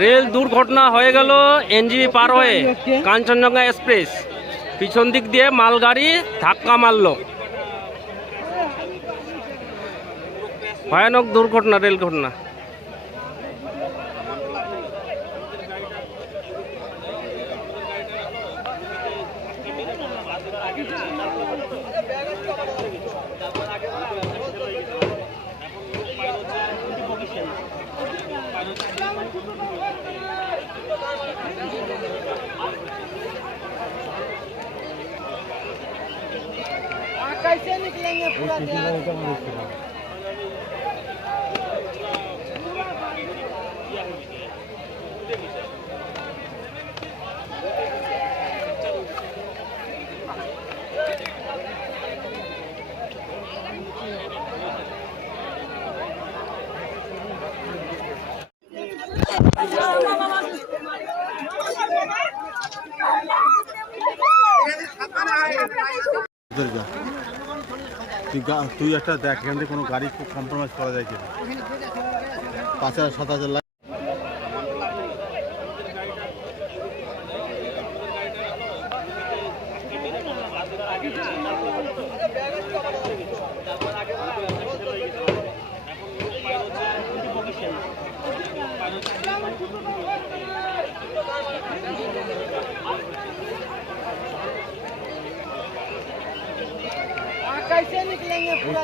Rail দুর্ঘটনা হয়ে গেল এনজিবি পার হয়ে। কাঞ্চনজঙ্ঘা এক্সপ্রেস। পিছন দিক দিয়ে মালগাড়ি ধাক্কা মারলো। ভয়ানক দুর্ঘটনা, রেল ঘটনা कैसे निकलेंगे पूरा ध्यान তুই তুই একটা দেখ কোনো গাড়ি খুব কম্প্রোমাইজ করা যায় কিনা? পাঁচ হাজার, সাত হাজার कैसे निकलेंगे पूरा